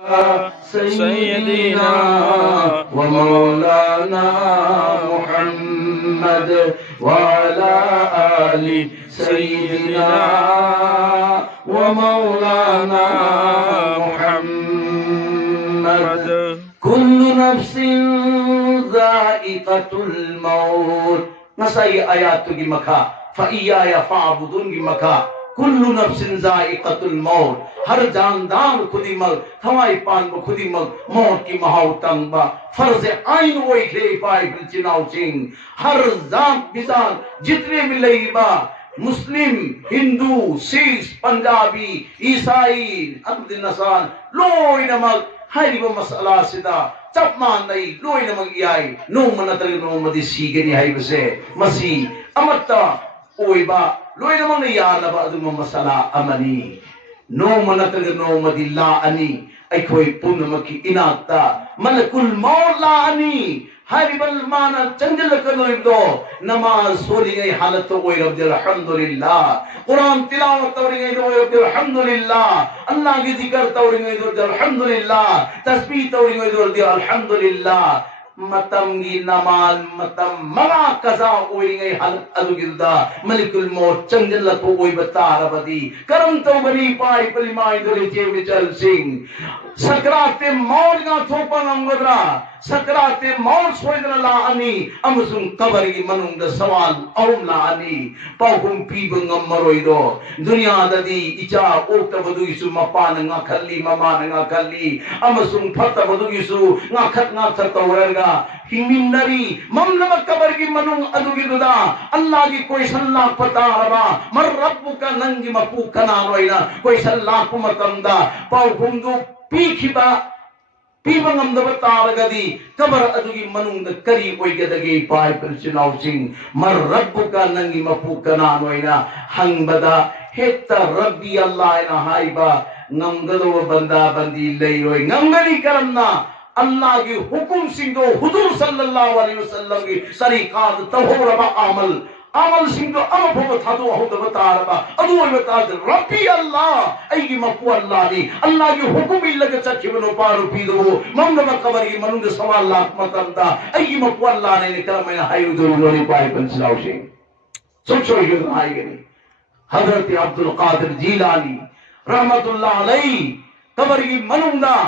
सय्यदिना व मौलाना मुहम्मद व अला आलि सय्यदिना व मौलाना मुहम्मद। कुल्लु नफ्सिन ज़ाइक़तुल मौत। Ngasay ayat gi maka fa iyaya fa'budun gi maka kullu nafsin za'iqatul maut। हर जानदार खुदी मल थवाई पान बो खुदी मल मौत की महाउतंग बा फर्ज आइन वही खे पाई बिलचिनाउ चिंग। हर जात बिजान जितने मिले बा मुस्लिम हिंदू सिख पंजाबी ईसाई अब्द नसान लोई नमक हाई बो मसला सिदा चप मान नहीं लोई नमक याई नो मनतल नो मदी सीगनी हाई बसे मसी अमत्ता ओइबा लोई नमक ने यालबा अदुम मसला अमनी नो मनतल नो मदी ला अनी अखोई पुनमकी इनाता मलकुल मौला अनी हरिबल माना चंजल कलोइदो नमाज सोली गई हालत ओइ रब्बिल अल्हम्दुलिल्लाह कुरान तिलावत तौरी गई दो रब्बिल अल्हम्दुलिल्लाह अल्लाह की जिक्र तौरी गई दो अल्हम्दुलिल्लाह तस्बीह तौरी गई दो अल्हम्दुलिल्लाह मतंगी नमाज मतम मगा कजा ओइ गई हालत अदुगिलदा मलिकुल मौत चंजल तो ओइ बतारबदी करम तो बनी पाई पलिमाई दोले जे विचल सिंह सकराते मौत का थोपन अंगदरा सकराते मौत सोइदरा ला अनी अमसुम कबर की मनुंग सवाल औम ला अनी पाहुम पीबंग मरोइदो दुनिया ददी इचा ओक्त बदुगिसु मपान nga khalli mama nga khalli amasum phata badu nga khat tawrga हिमिंदरी ममलम कबर की मनुंग अदुगी दुदा अल्लाह की कोई सल्ला पता रबा मर रब्बु का नंगी मपू कना रोइना कोई सल्ला कुमतंदा पाउ हुंदु पीखिबा पीबंगम दबतारगदी कबर अदुगी मनुंग करी ओइगदगी पाइ परचिनाउ सिंह मर रब्बु का नंगी मपू कना रोइना हंगबदा हेता रब्बी अल्लाह ना हाइबा नंगदो बंदा बंदी लेरोय नंगनी करना अल्लाह की हुकुम सिंधो हुजूर सल्लल्लाहु अलैहि वसल्लम की तरीकात तहोरबा अमल अमल सिंधो अमफो थादो हो तो बतारबा अदु बता रब्बी अल्लाह आई मपु अल्लाह नी अल्लाह की हुकुम इल्लग चखिबनो पारु पीदो ममलम कबर की मनुंग सवाल लाख मतंदा आई मपु अल्लाह ने करम हायु दो लोरी पाई पंचलाउ सिंह सोचो यो हाय गनी हजरत अब्दुल कादिर जीलानी रहमतुल्लाह अलैहि कबर की मनुंगा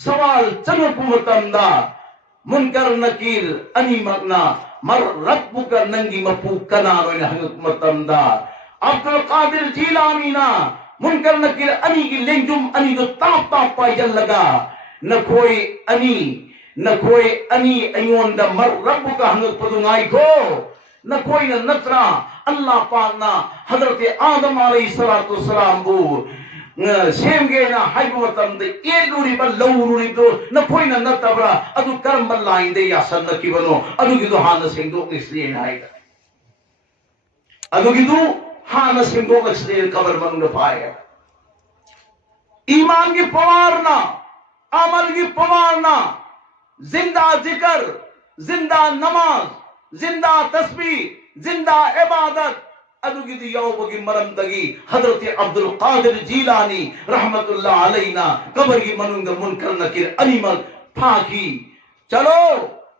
सवाल चनपु मतंदा मुनकर नकीर अनि मगना मर रब्बु का नंगी मपू कना रोइन हंग मतंदा अब्दुल कादिर जीलानी ना मुनकर नकीर अनि की लेंजुम अनि तो ताप ताप पाई जल लगा न कोई अनि अयोंदा मर रब्बु का हंग पदुंगाई को न कोई न नत्रा अल्लाह पाक ना हजरत आदम अलैहिस्सलातु वस्सलाम बु सेमगेना हाइबोतम दे एलुरी बल लौरुरी तो न कोई न नतबरा अदु कर्म बल्लाइन दे या सन की बनो अदु की तो हान सिंधो इसलिए नाइगा अदु की तो हान सिंधो इसलिए कबर मंग पाए ईमान की पवारना अमल की पवारना जिंदा जिक्र जिंदा नमाज जिंदा तस्बीह जिंदा इबादत अदुगी यौबगी मरमदगी हजरत अब्दुल कादिर जीलानी रहमतुल्लाह अलैना कबर की मनुंग मुनकर नकीर अनिमल फाकी चलो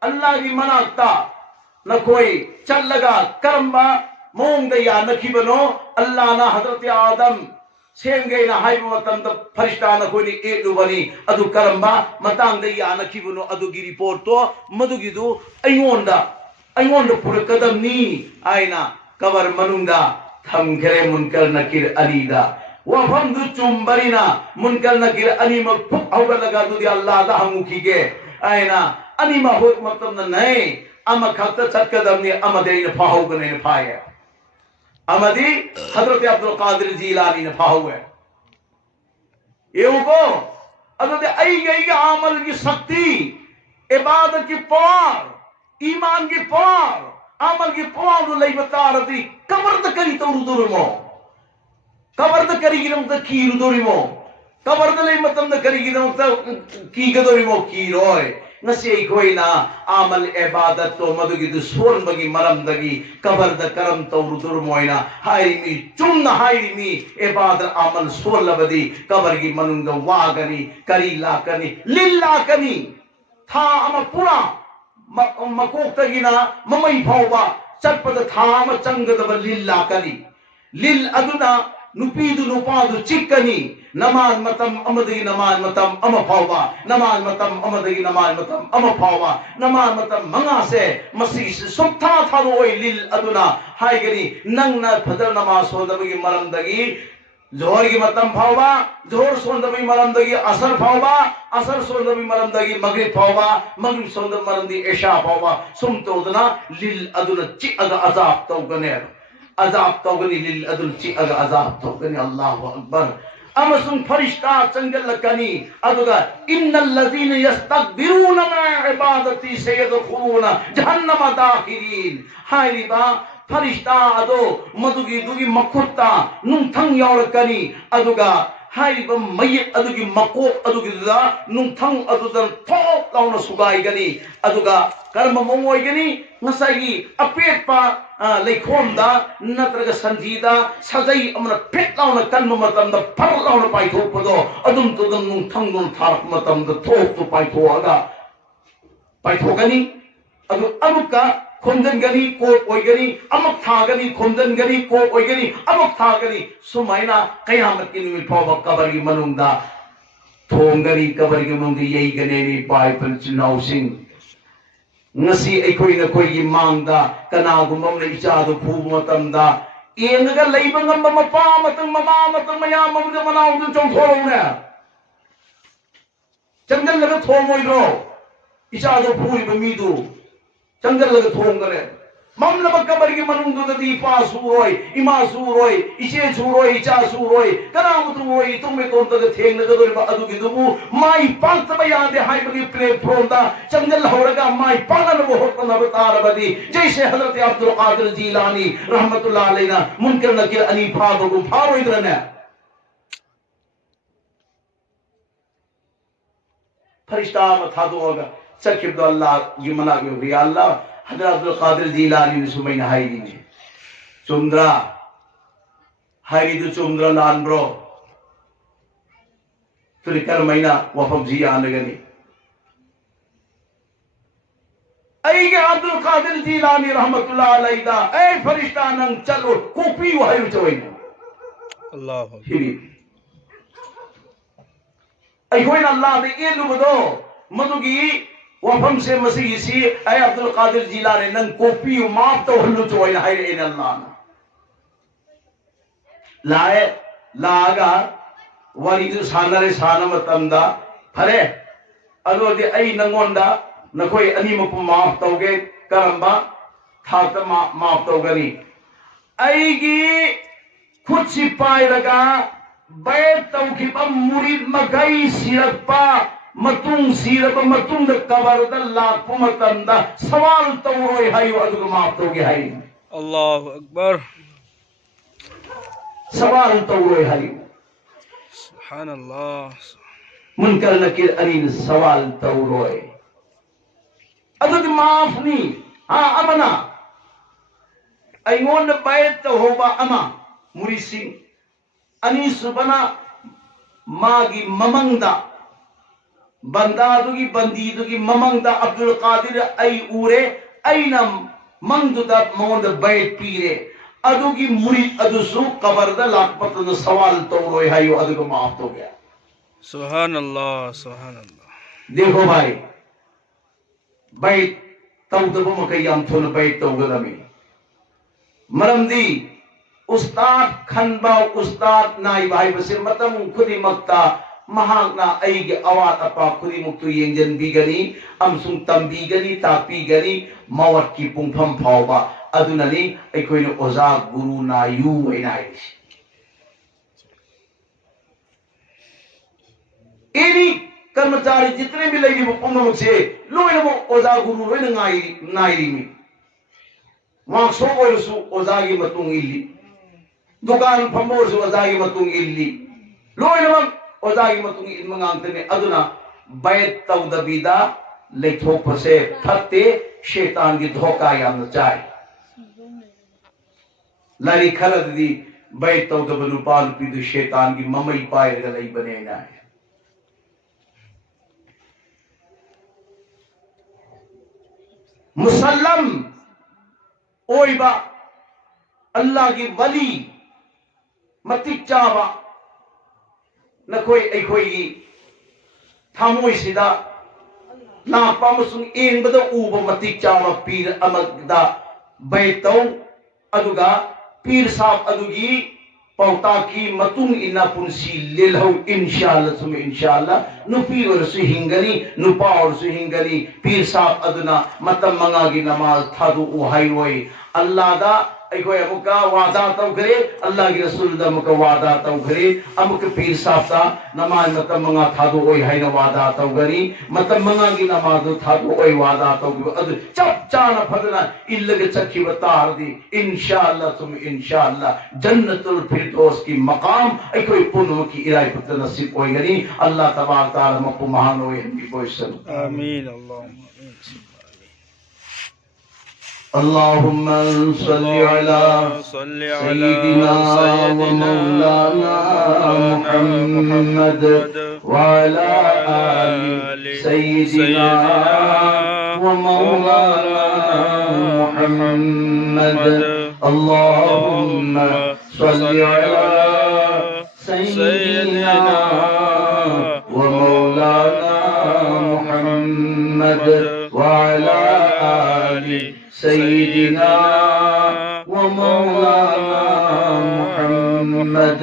अल्लाह की मनाता न कोई चल लगा करम्बा मोंग दया नखी बनो अल्लाह ना हजरत आदम सेंगे ना हाई मतम द फरिश्ता न कोई एलु बनी अदु करम्बा मतांग दया नखी बनो अदुगी रिपोर्ट तो मदुगी दु अयोंदा पुर कदम नी आईना कबर मनुंगा थमखरे मुनकर नकीर अलीदा वफम दु चुंबरीना मुनकर नकीर अली मफुक होगा लगा दु अल्लाह दा हमुखी के आयना अली महुक मतलब न नहीं अम खत चकदम ने अमदे ने फाहुग ने फाया अमदी हजरत अब्दुल कादिर जीलानी ने फाहुए ये को अदे आई गई के अमल की शक्ति इबादत की पावर ईमान की पावर अमल की पवार लई बता रही कबर द करी तो रुदुरमो कबर द करी गिरम द की रुदुरमो कबर द लई मतम द करी गिरम द की गदोरिमो की रोय ngasi khoina amal ibadat to madugi du son bagi maram dagi kabar da karam tawrudur moina hairi mi chumna hairi mi ibadat amal sol labadi kabar gi manung da wagani kari lakani lillakani tha ama pura makok tagina mamai phawba chatpada tha ama changadaba lillakani lil aduna nupidu nupadu chikkani namaz matam amadagi namaz matam ama phawba namaz matam amadagi namaz matam ama phawba namaz matam manga se masi sukta tharoi lil aduna haigani nangna phadar namaz sondabagi maramdagi जोहर की मतम फावबा जोहर सोंदमी मरमदगी असर फावबा असर सोंदमी मरमदगी मगरिब फावबा मगरिब सोंदम मरमदी इशा फावबा सुम तोदना लिल अदुल चि अग अजाब तौगने अजाब तौगनी लिल अदुल चि अग अजाब तौगनी अल्लाहु अकबर अमसुम फरिश्ता चंगल लकनी अदुगा इन्नल लजीन यस्तकबिरूना मा इबादती सयदखुलूना जहन्नम दाखिरीन हाय रिबा फरिश्ता अदो मधुगी दुगी मखुत्ता नुंथंग यावरकनी अदुगा हाइबा मयत अदुगी मकोक अदुगी दा नुंथंग अदुदन थोक लाउना सुगाइगनी अदुगा कर्म मोंगोइगनी ngसागी अपेटपा लेखोमदा नत्रगा संजीदा सजै अमना फेट लाउना कन्म मतमदा फर लाउना पाइथोपदो अदुम तुदम नुंथंग नुन थारक मतमदा थोक तो पाइथोआगा पाइथोगनी अदु अमुका खोमदनगनी कोप ओइगनी अमक थागनी खोमदनगनी कोप ओइगनी अमक थागनी सुमाइना कयामत की निमित फाव कबर की मनुंगदा थोंगनी कबर की मनुंगदी यही गनेनी Bible चुनावसिंग ngasi aikoi na koi gi mangda kana gumam le ichadu phu matamda enga leiba ngam mapa matang mama matang maya mamde manau du chong thorong ne jangal laga thomoi ro ichadu phu ba mi du jangal laga thongare mamna bakkabar gi manung du di pa suroi ima suroi ise suroi icha suroi kana mutu roi tumme ton ta theng na do ba adu gi du mai pang ta ya de hai bagi platform da jangal horaga mai palan bo hot na batar badi jaise hazrat abdul qadir jilani rahmatullah alayna munkar nakir ani pha go pharo idrana farishta matha do hoga sakib do allah yumana gi ya allah हज़रत अब्दुल कादिर जीलानी ने सुमैना हाइरी ने चुंद्रा हाइरी तो चुंद्रा लानब्रो फिर कर महीना वफम जी आने गनी ऐ अब्दुल कादिर जीलानी रहमतुल्लाह अलैहि दा ऐ फरिश्ता नंग चलो कॉपी वहायु चोइना अल्लाह हिरी ऐ कोई अल्लाह दे ए लुबदो मदुगी वफम से मसीह सी ऐ अब्दुल कादिर जिलानी नंग कॉपी माफ तो हल्लु चोइना है इन अल्लाह ना लाए लागा वरिदु सानरे सानम तंदा फरे अदोदि ऐ नंगोंदा नखोय अनि मपु माफ तोगे करंबा थात माफ तोगनी ऐगी खुदसी पाइरगा बैत तौखिबा मुरीद मगई सिरपा मतुंग सिरप मतुंग द कबर द लाख मतंदा सवाल तौरोय हायो अदुग माफ तोगे हाय अल्लाहु अकबर सवाल तौरोय हायो सुभान अल्लाह मुनकर नकीर अनीन सवाल तौरोय अदुग माफ नी हां अमना अइंगोन बैत तो होबा अमा मुरिसिंग अनि सुबना मागी ममंगदा बंदादुगी बंदीदुगी ममंगदा अब्दुल कादिर ऐ उरे ऐना मंगदुदा मोंद बैत पीरे अदुगी मुरीद अदुसु कबर द लाखपत द सवाल तौरोय हायो अदुग माफ तो गया सुभान अल्लाह देखो भाई बैत तौदबो मकई याम थोन बैत तौगदमी मरमदी उस्ताद खनबा उस्ताद नाई भाई बसे मतम खुदी मक्ता महागना ऐगे अवात अपा खुदी मुक्तु येंजन बिगनी अमसुं तंबीगनी तापीगनी मवत की पुंफम फावबा अदुननी ऐखोइनो ओजा गुरु नायु वैनाइस एनी कर्मचारी जितने भी लगी वो पुंगम से लोइनो वो ओजा गुरु लोइनो नाइरी मी वहां सो ओरसु ओजा की मतुंग इल्ली दुकान फमोर सु ओजा की मतुंग इल्ली लोइनो ओजा की मतुंग इल्मंगांतने अदुना बैत तौदबीदा लेथोपसे फत्ते शैतान की धोखा याम चाय लारी खरद दी बैठ तो दबनु पाल पी शैतान की ममई पाए गलई बने ना है मुसल्लम ओइबा अल्लाह की वली मतिक चाबा नखोई अखोई थामोई सिदा लापा मसुंग एंबदा उब मतिक चाबा पीर अमदा बैतौ अदुगा पीर साहब अदुगी पौता की मतुंग इना पुंसी लेलहौ इंशाअल्लाह सुम इंशाअल्लाह नुपी वरसु हिंगनी नुपा वरसु हिंगनी पीर साहब अदुना मतम मंगा की नमाज थादु उहाई वई अल्लाह दा अखोई अमुका वादा तौखरे अल्लाह की रसूल दा अमुका वादा तौखरे अमुक पीर साहब दा नमाज मतम मंगा थादु ओई हाई न वादा तौगरी मतम मंगा की नमाज थादु ओई वादा तौगरी अदु चप चाना फदना इल्लग चखी बतार दी इंशाअल्लाह तुम इंशाअल्लाह जन्नतुल फिरदौस की मकाम अखोई पुनु की इराई पुत नसीब होई गनी अल्लाह तबारक तआला मको महान होई हम की कोशिश आमीन अल्लाहुम्मा अल्लाहुम्मा सल्ली अला सय्यिदिना व मौलाना मुहम्मद व अला आलि सय्यिदिना व मौलाना मुहम्मद अल्लाहुम्मा सल्ली अला सय्यिदिना व मौलाना मुहम्मद व अला आलि सय्यिदिना व मौलाना मुहम्मद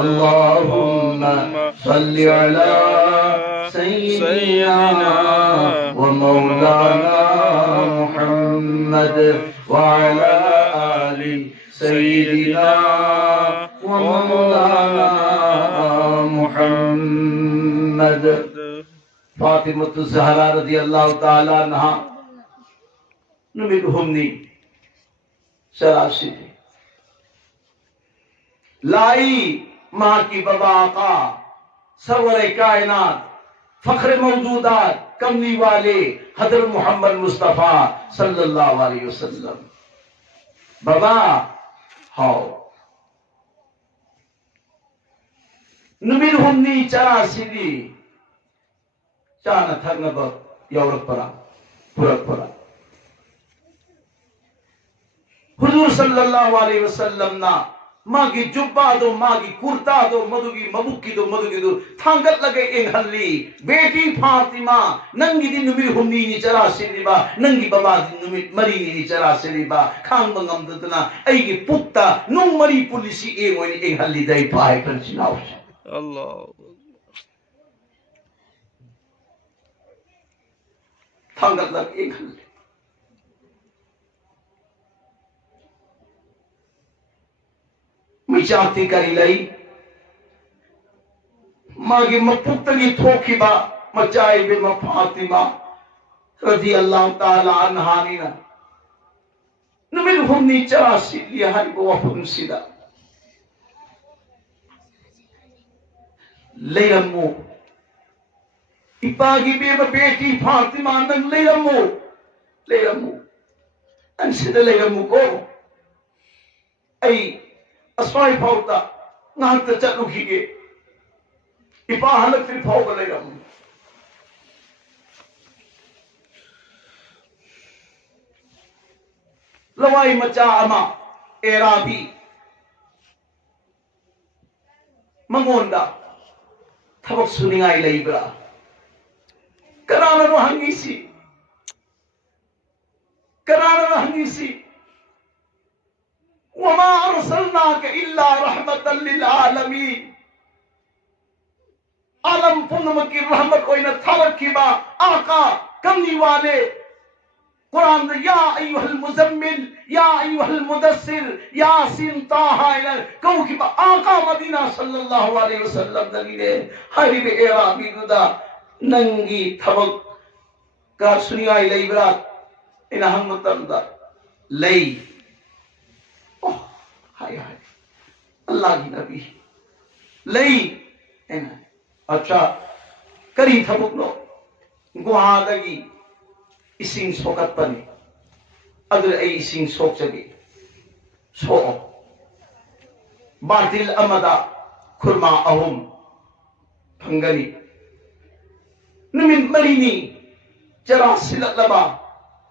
अल्लाहुम्मा सल्लि अला सय्यिदिना व मौलाना मुहम्मद व अला आलि सय्यिदिना व मौलाना मुहम्मद फातिमा ज़हरा रज़ियल्लाहु ताला अन्हा नबी हुमनी शराशी लाई माँ की बाबा का सरवर कायनात फख्र मौजूदात कमली वाले हजरत मोहम्मद मुस्तफा सल्लल्लाहु अलैहि वसल्लम बाबा हाओ नबी हुमनी चराशी दी चाना थरनब यौरक परा पुरक परा हुजूर सल्लल्लाहु अलैहि वसल्लम ना मागी जुब्बा दो मागी कुर्ता दो मधुगी मबुकी दो थांगत लगे इन हल्ली बेटी फातिमा नंगी दी नुमिर हुमनी नी चरा सिरिबा नंगी बाबा दी नुमिर मरी नी चरा सिरिबा खांग बंगम दतना ऐगी पुक्ता नुंग मरी पुलिसी ए मोनी इन हल्ली दई पाए कर चिनाव अल्लाह थांगत लगे इन हल्ली मिचाती करी लई मागी मपुतली थोखिबा मचाई बे फातिमा रज़ी अल्लाह ताला अन्हा नीना नबिल हुमनी चरासी लिया हरि को वफुन सिदा लेरमो इपागी बे बेटी फातिमा नंग लेरमो अंसिदा लेरमो को ऐ अस्वाई फाउता नाहत चलू खीगे इपा हलक फिर फाउ बलेगा लवाई मचा अमा एराबी मंगोंदा थबक सुनिंगाई लेइब्रा कराना हंगीसी वमा अरसलनाका इल्ला रहमतल लिल आलमीन आलम पुनम की रहमत कोई न थरकिबा आका कमनी वाले कुरान या अय्युहल मुजम्मिल या अय्युहल मुदस्सिर यासीन ताहा इला कहू कि आका मदीना सल्लल्लाहु अलैहि वसल्लम दलीले हरि बे एराबी गुदा नंगी थबक का सुनिया इलेब्रा इन हम तंदा लई हाय हाय अल्लाह की नबी लई अच्छा करी थबुक no गुहादगी ising sokat pani adul ay ising sok jagi so batil amada kurma ahum phangani numin marini jara silat laba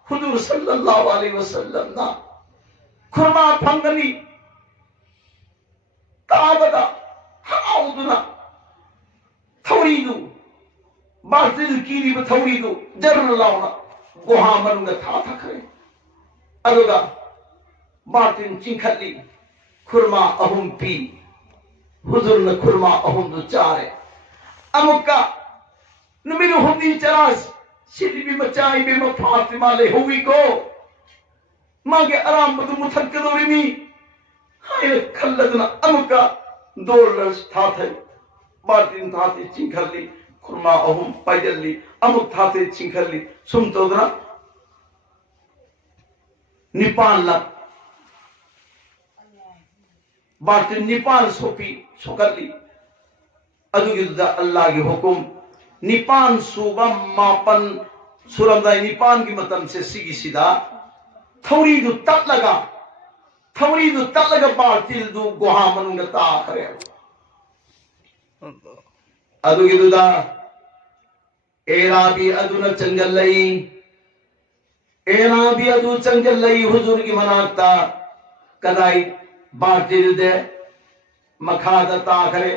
hudur sallallahu alaihi wasallam na kurma phangani taabada hauduna thawridu batil kiri ba thawridu jarra launa goha manunga tha thakare aduga batin chinkhalli kurma ahum pi huzur na kurma ahum du chare amuka numiru humdi charas sidi bi machai be ma fatima le huwi ko mage aram du muthakkadori mi hay khalladna amuka dollars tha thai batin tha thi chinkhalli kurma ahum paidalli amuk tha thi chinkhalli sum todra nipan lak बातें निपान सोपी सोकरली अदुगिदा अल्लाह की हुकुम निपान सुबह मापन सुरमदाई निपान की मतम से सिगी सीधा थोड़ी दो तक लगा बातिल दो गुहा मनुंग ता करे अदुगिदा एराबी अदुना चंगल लई हुजूर की मनाता कदाई बातिल दे मखादा ताखरे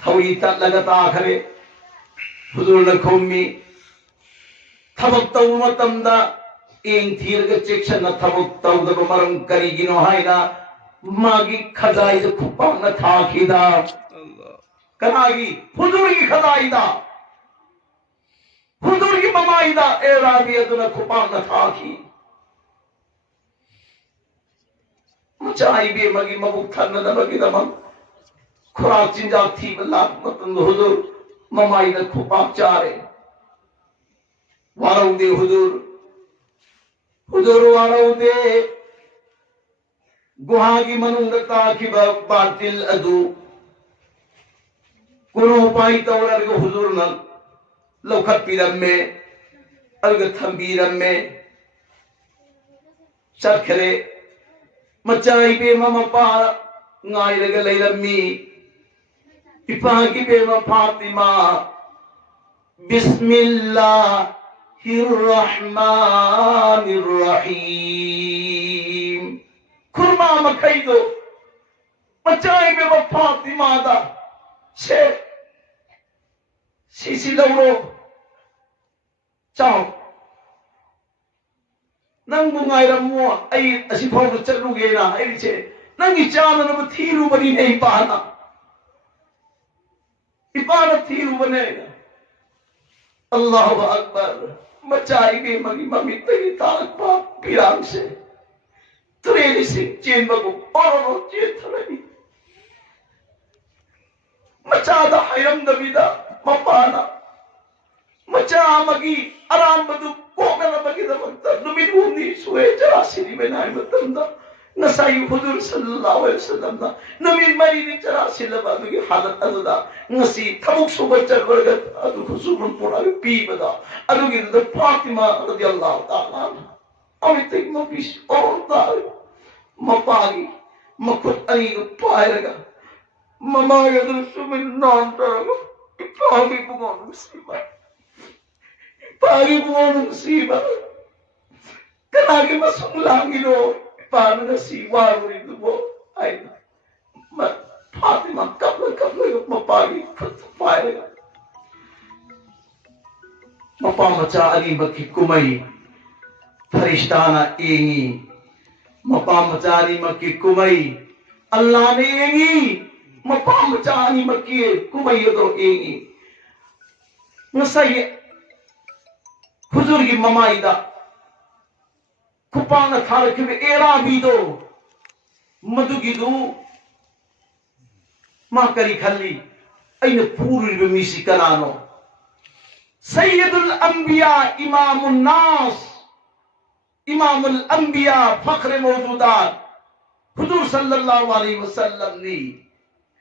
थवी तलगा ताखरे हुजूर न खुम्मी थबक तव मतमदा एंग थीरग चेक्शन न थबक तव द मरम करिगिनो हाइना मागी खजाई ज खुपा न थाखिदा कनागी हुजूर की खजाईदा हुजूर की ममाईदा ए राबियत न खुपा न थाखी मचाई बे मगी मबुक थन न मगी दम खुराक चिंजा थी बल्ला मतन हुजूर ममाई न खुपाक चारे वारौ दे हुजूर वारौ दे गुहा की मनुंगता की बातिल अदु कुनो पाई तौरर को हुजूर न लौखत पीरम में अलग थंबीरम में चरखरे मचाई बे मम पा ngairaga layrammi ipagi bema Fatima Bismillahirrahmanirrahim kurma makaido machai bema Fatima da se sisi lawro chao nang bungairammo ai asi phawdu challuge na ai che nangi chana na thiru bani nei pana ipana thiru bane Allahu akbar machai be magi mami tei tak pa pirang se treli se chen bagu oro che thrani machada hayam davida mapana macha magi aram badu kokana bagi da makta numit umni suwe jara sini benai matanda nasai hudur sallallahu alaihi wasallam da numit mari ni jara silaba bagi halat aduda ngasi thamuk subachar warga adu khusubun pura pi bada adu gi da Fatima radhiyallahu ta'ala amit mo bis orda mapagi makut ai pairaga mama ya du sumin non taraga pagi bungon musiba pagi bungon musiba kanagi masung langino paano na si Waruri dumo ay Fatima kapla yung mapagi pairaga mapamacha ali magkikumay farishtana ingi mapamacha ali magkikumay Allah ne ingi mapamacha ali magkikumay yodo ingi nasay हुजूर की ममाइदा Kupang थारक में era बीदो मधुगिदो मां करी खल्ली अइन पूरी बमिसी कनानो सैयदुल अंबिया इमामुन नास इमामुल अंबिया फख्र मौजूदात हुजूर सल्लल्लाहु अलैहि वसल्लम नी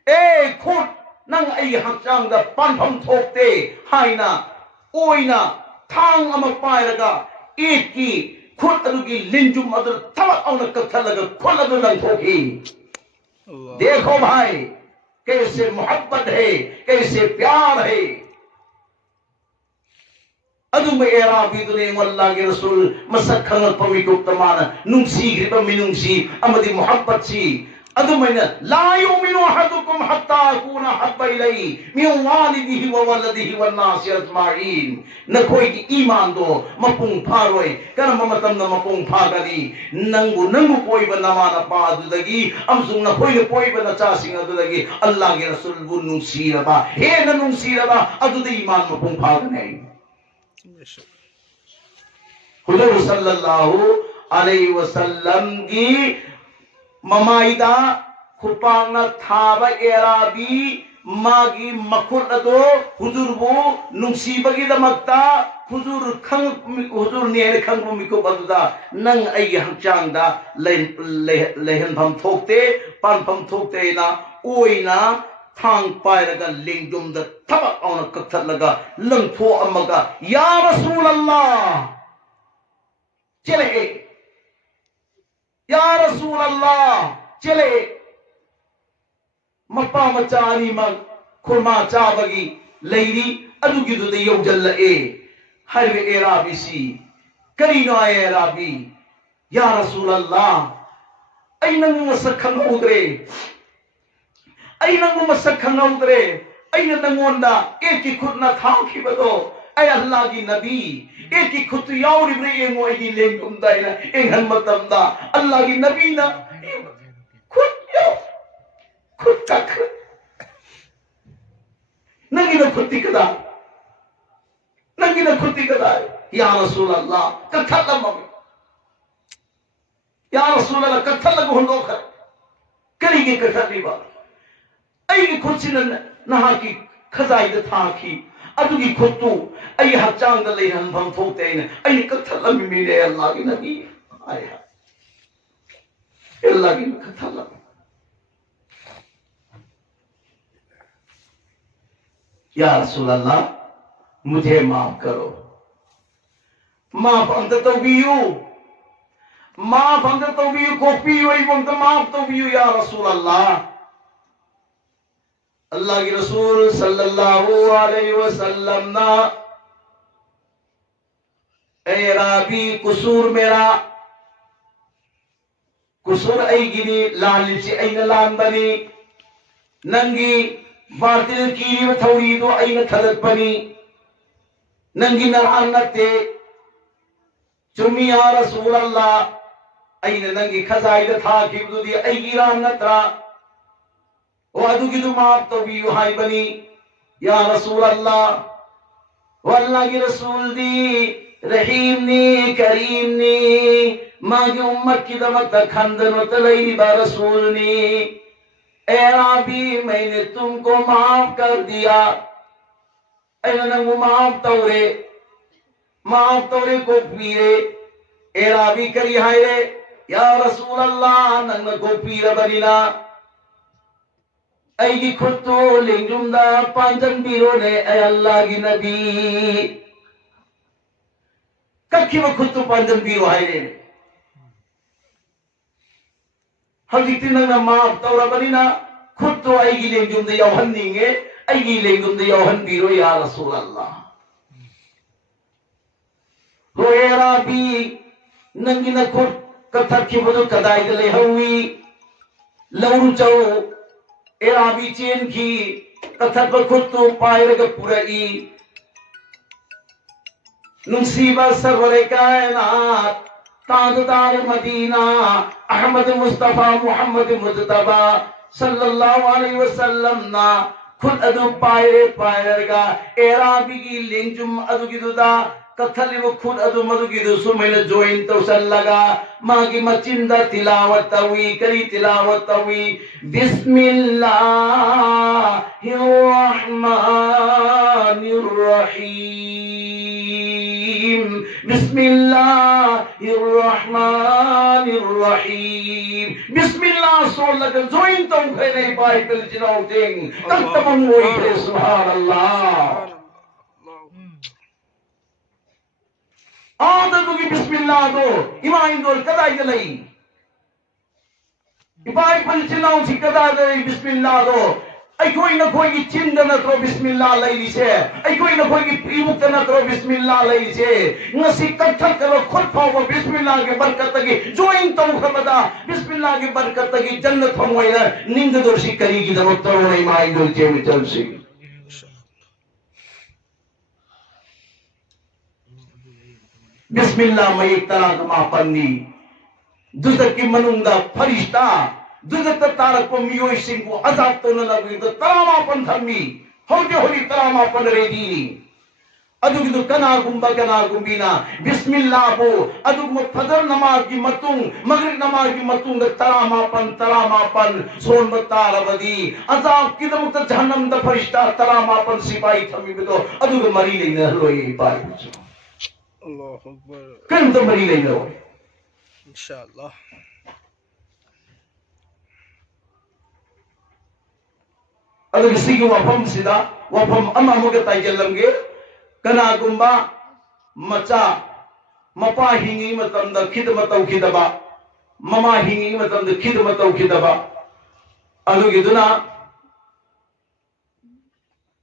ए खुद नंग आई हकचांग दा पानफम थोकते हाइना ओइना थांग अमा पायरगा एक की खुद अदुगी लिंजुम अदर थमक औन कत्थल लगा खुद अदर लंघोगी। देखो भाई कैसे मोहब्बत है, कैसे प्यार है। अदु में एराबी दुने अल्लाह के रसूल मसक खंगल पवित्र तमाना नुंसी ग्रिबा मिनुंसी अमदी मोहब्बत सी अदु में ला युमिनु अहदुकुम हत्ता अकूना हब्बा इलैहि मिन वालिदिहि व वलदिहि वन नासि अजमाइन। न कोई की ईमान दो मपुंग फारोय कर्म मतम न मपुंग फागली नंगु नंगु कोई बनमाना पादुदगी अमसुंग न कोई कोई बन चासिंग अदुदगी अल्लाह के रसूल बु नुंसीरबा हे न नुंसीरबा अदुदे ईमान मपुंग फागने। हुजूर सल्लल्लाहु अलैहि वसल्लम की ममाइदा खुपांगना थाबा एराबी मागी मखुर अदो हुजूर बो नुंसीबगी दमक्ता हुजूर नेर खंग मिको बदुदा नंग आई हंचांगदा लेहन भम थोकते पान भम थोकते ना ओइना थांग पायरगा लिंगजुम द थबक औन कत्थल लगा लंथो अमगा या रसूल अल्लाह चले या रसूल अल्लाह चले मप्पा मचानी मग खुरमा चाबगी लेरी अदुगी दुदे यौजल्लए हरवे एराबीसी करीनो आए एराबी या रसूल अल्लाह ऐ नंगु मसक खंगौद्रे ऐ नंगु मसक खंगौद्रे ऐ नंगोंदा एकी खुदना थांखिबदो ऐ अल्लाह की नबी एकी खुद यावरिब्रे एंगो ऐगी लेंगुमदाइना एंगन मतमदा अल्लाह की नबी ना खुद याव खुद तक नंगी न खुदी कदा नंगी न खुदी कदा या रसूल अल्लाह कथल मम या रसूल अल्लाह कथल गुंडो कर करीगे कथल बात ऐगी खुद नहा की खजाई था की अदुगी खुदू आई हचांग द लेहन भम थोते ने आई कथल मिले अल्लाह की नबी आया अल्लाह की कथल या रसूल अल्लाह मुझे माफ करो माफ अंत तो बियू माफ अंत तो बियू कोपी वही बंद माफ तो बियू या रसूल अल्लाह अल्लाह के रसूल सल्लल्लाहु अलैहि वसल्लम ना ए राबी कुसूर मेरा कुसूर आई गिनी लाल से आई न लान बनी नंगी बातिल की थोड़ी दो आई न थलत बनी नंगी नरान नते चुमी या रसूल अल्लाह आई न नंगी खजाई था कि बुदी आई गिरान नत्रा वादुगी तो माफ तो भी हाई बनी या रसूल अल्लाह वल्लाह की रसूल दी रहीम नी करीम नी मागी उम्मत की दमक खंदन तलई बा रसूल नी ए राबी मैंने तुमको माफ कर दिया ऐ नंगु माफ तौरे को पीरे ए राबी करी हाय रे या रसूल अल्लाह नंग को पीर बनिना ऐगी खुद तो लिंगुमदा पांचन बीरो ने ऐ अल्लाह की नबी कखी में खुद तो पांचन बीरो हाय रे हजीती नंग माफ तौरा बनिना खुद तो ऐगी लिंगुमदा यौहन निंगे ऐगी लिंगुमदा यौहन बीरो या रसूल अल्लाह रोएरा भी नंगी न खुद कथक की बदो कदाई दले हुई लवरू चाओ एराबी चेन की कथक खुद तो पायर का पुरई नुसीबा सरवरे कायनात ताजदार मदीना अहमद मुस्तफा मुहम्मद मुज्तबा सल्लल्लाहु अलैहि वसल्लम ना खुद अदु पायर का एराबी की लिंजुम अदु की दुदा कथली वो खुद अदु मधु की दुसु मैंने जोइन तो सल लगा माँ की मचिंदा तिलावत हुई करी तिलावत हुई बिस्मिल्लाहिर्रहमानिर्रहीम बिस्मिल्लाहिर्रहमानिर्रहीम बिस्मिल्लाह सो लगा जोइन तो उठे नहीं पाए कल जिनाओ टिंग तब तमम वही थे सुभान अल्लाह आदतुगी बिस्मिल्लाह दो इमा इंदोल कदाई गलई इपाई पंचनाओं सी कदाई गलई बिस्मिल्लाह दो अखोई न कोई की चिंद न तो बिस्मिल्लाह लई से अखोई न कोई की पीमुक्त न तो बिस्मिल्लाह लई से नसी कत्थल करो खुद पाओ बिस्मिल्लाह के बरकत की जो इन तो खबदा बिस्मिल्लाह की बरकत की जन्नत हमोई ना निंद दोषी करी की दम तो नहीं माई दो चे विचल सी बिस्मिल्लाह में एक तरह का मापन्नी दूसरे की मनुंगा फरिश्ता दूसरे तारक को मियोई सिंह को अजाब तो न लगी तो तरामापन धर्मी होली तरामापन रेदी अदुग तो कना गुंबीना बिस्मिल्लाह बो अदुग मो फजर नमाज की मतुंग मगरिब नमाज की मतुंग तरामापन सोन बतारवदी अजाब की दम तो जहन्नम द फरिश्ता तरामापन सिपाही थमी बिदो अदुग मरी नहीं न लोई पाई अल्लाह अकबर कन तो मरी नहीं लो इंशाअल्लाह अदुग सिगी वफम सिदा वफम अमा मुगे ताइजलमगे कनागुंबा मचा मपा हिंगी मतम द खिदमत तौखिदबा ममा हिंगी मतम द खिदमत तौखिदबा अदुगी दुना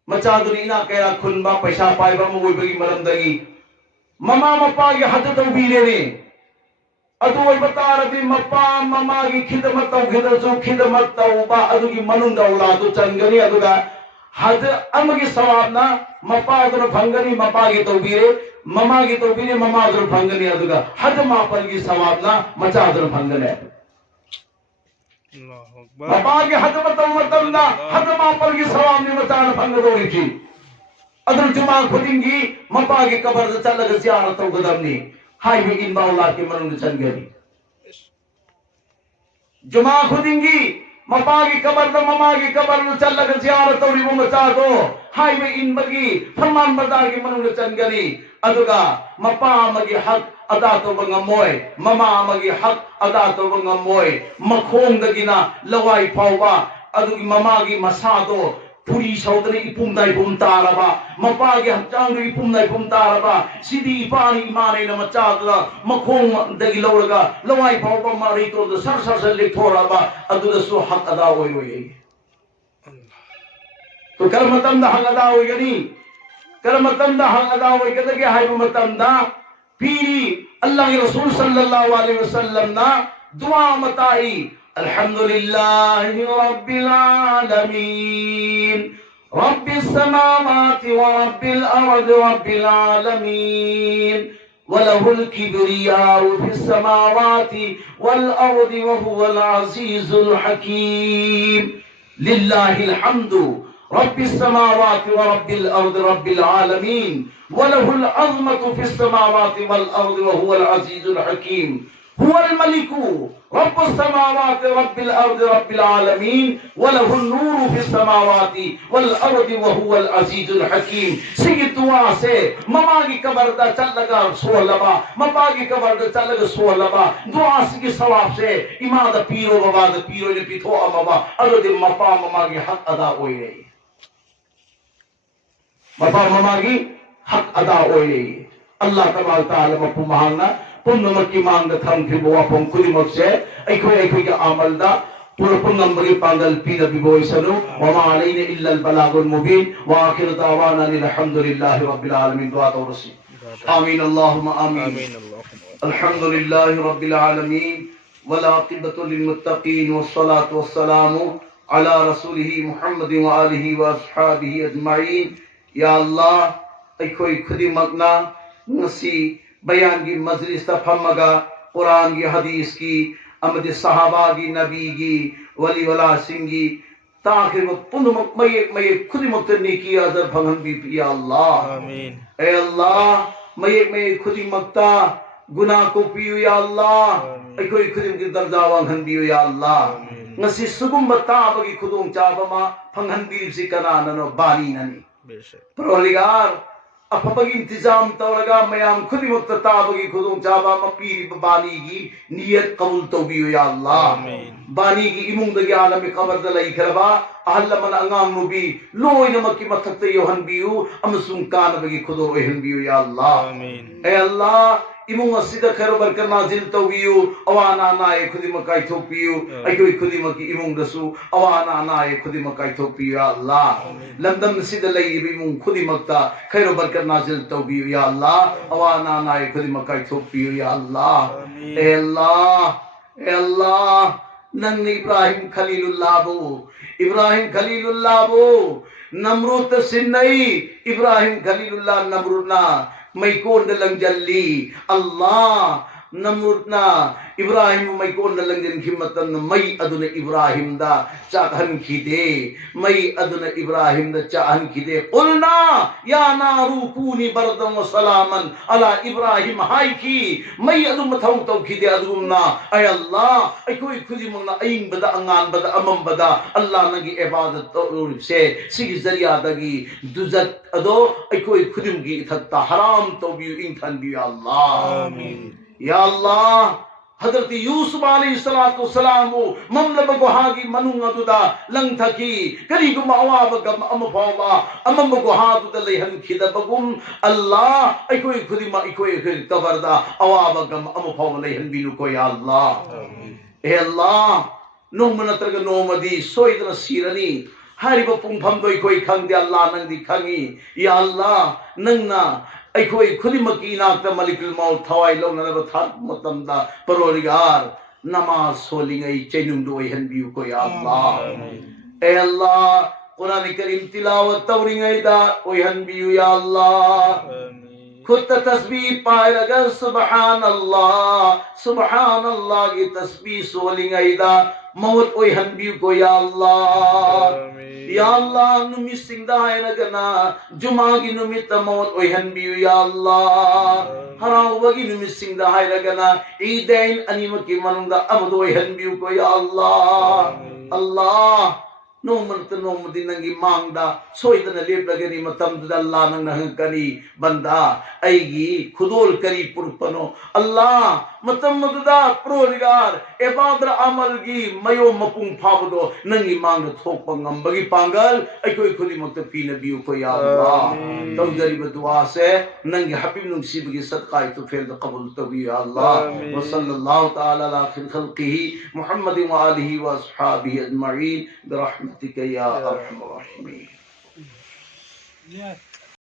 मचा दुनीना कया खुनबा पैसा पाइबा मुगोइबगी मरमदगी ममा मपा की हद तौबीरे अदुई बता रही मपा ममा की खिदमत तौखिदसु खिदमत तौबा अदुगी मनुंग औलादु चंगनी अदुगा हद अमगी सवाबना मपा अदुन भंगनी मपा की तौबीरे ममा की तौबीरे ममा अदुन भंगनी अदुगा हद मापल की सवाबना मचा अदुन भंगने मपा की हद मतमतमना हद मापल की सवाब ने मचा भंग दोरी थी अदर जुमा खुदिंगी मपा की कबर से चल लग ज़ियारत हो गदमनी हाय भी इन बाउला के मनुंग चंगनी जुमा खुदिंगी मपा की कबर द ममा की कबर में चल लग ज़ियारत हो रिबो मचा दो हाय भी इन बगी फरमान बरदार की मनुंग चंगनी अदुगा मपा मगी हक अदा तो बंगमोय ममा मगी हक अदा तो बंगमोय मखोंग दगिना लवाई फावबा अदुगी ममा की मसा दो पुरी सौदरी इपुम दाई पुम तारबा मपा के हचांग इपुम दाई पुम तारबा सिदी इपानी इमाने न मचादला मखोंग दगी लौरगा लवाई पावबा मारी तो सर सर से लिखोरबा अदुदा सु हक अदा होई होई तो करमतम दा हक अदा होई गनी करमतम दा हक अदा होई कदगे हाय मतम दा पीरी अल्लाह के रसूल सल्लल्लाहु अलैहि वसल्लम ना दुआ मताई अल्हम्दुलिल्लाहि रब्बिल आलमीन रब्बिस समावाति व रब्बिल अर्दि रब्बिल आलमीन वलहुल किब्रियाउ फिस समावाति वल अर्दि व हुवल अज़ीज़ुल हकीम लिल्लाहिल हम्दु रब्बिस समावाति व रब्बिल अर्दि रब्बिल आलमीन वलहुल अज़मतु फिस समावाति वल अर्दि व हुवल अज़ीज़ुल हकीम हुवल मलिकु रब्बुस समावाति रब्बिल अर्दि रब्बिल आलमीन वलहुन नूरु फिस समावाति वल अर्दि व हुवल अज़ीज़ुल हकीम सिगी दुआ से ममा की कबर दा चल लगा सोलबा मपा की कबर दा चल लगा सोलबा दुआ सिगी सवाब से इमाद पीरो बाबा द पीरो ने पिथो अमबा अदि मपा ममा की हक अदा होई रही मपा ममा की हक अदा होई रही अल्लाह तबारक तआला मपु मांगना पुण्य की मांग थम फिर वो अपन कुली मत से ऐकोई के अमल दा पूरा पुण्य बगी पागल पी द बिबोई सनु वमा अलैना इल्ला अल बलागुल मुबीन व आखिर दावाना अल्हम्दुलिल्लाहि रब्बिल आलमीन दुआ तो रसी आमीन अल्लाहुम्मा आमीन अल्हम्दुलिल्लाहि रब्बिल आलमीन वल आक़िबतु लिल मुत्तक़ीन वस्सलातु वस्सलामु अला रसूलिही मुहम्मद व आलिहि व अस्हाबिही अजमाइन या अल्लाह ऐकोई खुदी मगना नसी बयान की मजलिस फमगा कुरान की हदीस की अमद सहाबा की नबी की वली वला सिंह की ताखिर वो पुन मये खुद मुक्तनी की अदर भगन भी या अल्लाह आमीन ए अल्लाह मये खुद मक्ता गुनाह को पियो या अल्लाह ए कोई खुद की दर्जा वंगन भी या अल्लाह नसी सुगम बता बगी खुदों चाबमा फंगन भी से कना ननो बानी ननी बेशक परवरदिगार अपबगी इंतजाम तौरगा मयाम खुदी मुक्तता बगी खुदों चाबा मपीरी बानी की नियत कबूल तो भी या अल्लाह आमीन। bani gi imung dagi alami khabar da lai kharaba ahal laman angam nubi loina makki mathakta yohan biu amasung kana bagi khudo ohan biu ya Allah amin ay Allah imung asida khair barkar nazil tawiyu awana na e khudi makai thopiyu ai koi khudi maki imung dasu awana na e khudi makai thopiyu ya Allah lamdam sida lai imung khudi makta khair barkar nazil tawiyu ya Allah awana na e khudi makai thopiyu ya Allah ay Allah ay Allah nang Ibrahim Khalilullah bo Namrud sinnai Ibrahim Khalilullah Namrudna maikon dalang jalli Allah Namrudna Ibrahim maikon dalang jan khimatan mai aduna Ibrahim da chahan khide mai aduna Ibrahim da chahan khide qulna ya naru kuni bardan wa salaman ala Ibrahim haiki mai adum thau tau khide adumna ay Allah ay koi khudi mangna aing bada angan bada amam bada Allah nagi ibadat to se sigi zariya dagi duzat ado ay koi khudim gi thatta haram to bi in than bi Allah amin ya Allah Hazrat Yusuf alayhi salatu wasalam mamlaba gohagi manunga duda lang thaki kari guma awa gam amfawa amam gohadu da lehan khida bagum Allah ai koi khudima ai koi khir tabarda awa gam amfawa lehan binu ko ya Allah amin eh Allah no manatraga no madi soidra sirani hariba pungpham doi koi khangde Allah nang di khangi ya Allah nangna Aikoi khudimaki nakta malikul maut thawai lo na ba that matamda parorigar namaz solingai chainum do ihan biu ko ya Allah ay Allah Quran Karim tilawat tawringai da oihan biu ya Allah khutta tasbih pairaga subhanallah ki tasbih solingai da maut oihan biu ko ya Allah Ya Allah numi singdai nagana jumagi numi tamot oihan biu ya Allah harau bagi numi singdai nagana idain animaki manungda amdo oihan biu ko ya Allah Allah no manta no madinangi mangda soidana leblagani matam da Allah nang nahangkani banda aigi khudol kari purpano Allah matam madda prodigar ebadra amal gi mayo mapung phawdo nangi mangda thokpa ngambagi pangal aikoi khudi makta pina biu ko ya Allah tawjari badwa se nangi habib nung sibagi sadqa to fel da qabul tawi ya Allah wa sallallahu ta'ala ala akhir khalqihi Muhammadin wa alihi wa ashabihi ajma'in bi rahmatika ya arhamar rahimin.